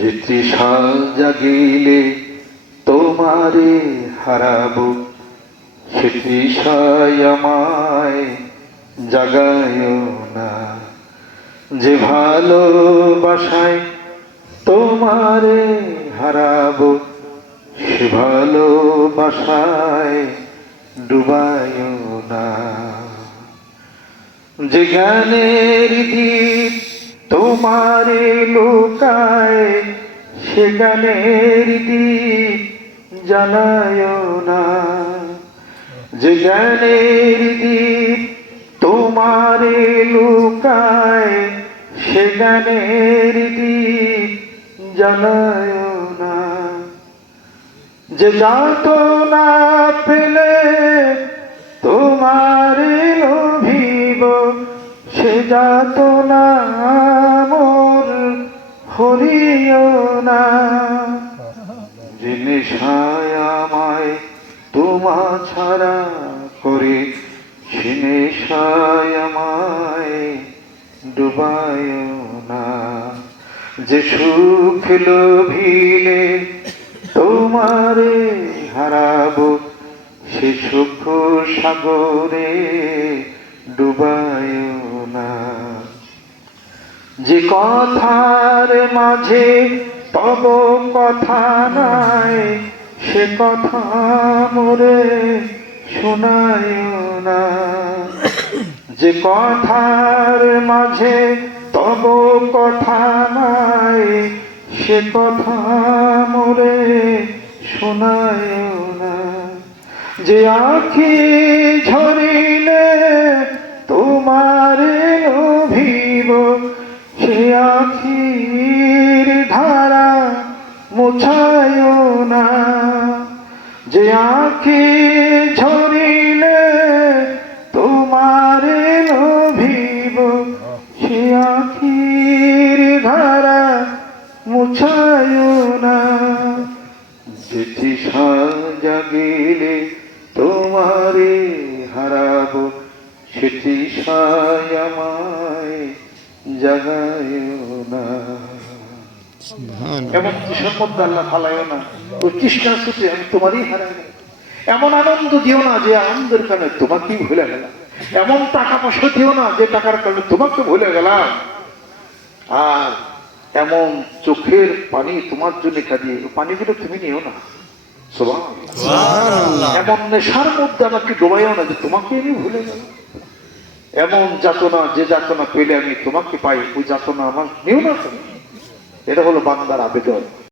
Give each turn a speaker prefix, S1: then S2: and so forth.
S1: যে তৃষা জাগিলে তোমারে হারাবো। সে তৃষায় আমায় জাগায় না। যে ভালোবাসায় তোমারে হারাবো, সে ভালোবাসায় ডুবায় না। যে জ্ঞানের দ্বীপ তোমারে লোকায়, সে জ্ঞানের দ্বীপ জ্বালায় না। যে জ্ঞানের দ্বীপ তোমারে লোকায়, সে জ্ঞানের দ্বীপ জ্বালায় না। যে যাত না যাত না মোর হরিও না। যে নেশায় আমায় তোমা ছাড়া করে সে আমায় ডুবায় না। যে সুখ লোভিলে তোমারে হারাবো, সে সুখ সাগরে ডুবায় যে কথার মাঝে তব কথা নাই, সে কথা মোরে শোনায় না। যে কথার মাঝে তব কথা নাই, সে কথা মোরে শোনায় না। যে আখি ঝরিলে মোছায় না। যে আখি ঝরিলে তোমার অভিব সে আখির ধারা মুছায় না। যেটি জাগিলে তোমারে হারাবো, সেটি আমায় জাগায় না। এমন কিসের মধ্যে আল্লাহ ফালায় না। ও তৃষ্ণা ছুটে আমি তোমারই হারাই এমন আনন্দ দিও না যে আনন্দের কারণে তোমাকেই ভুলে গেলাম। এমন টাকা পয়সা দিও না যে টাকার কারণে তোমাকে ভুলে গেলাম। আর এমন চোখের পানি তোমার জন্য কাঁদিয়ে ওই পানিগুলো তুমি নিও না। এমন নেশার মধ্যে আমাকে ডোবাইও না যে তোমাকে আমি ভুলে গেলাম। এমন যাতনা যে যাতনা পেলে আমি তোমাকে পাই ওই যাতনা আমার নিও না তুমি। এটা হলো বান্দার আবেদন।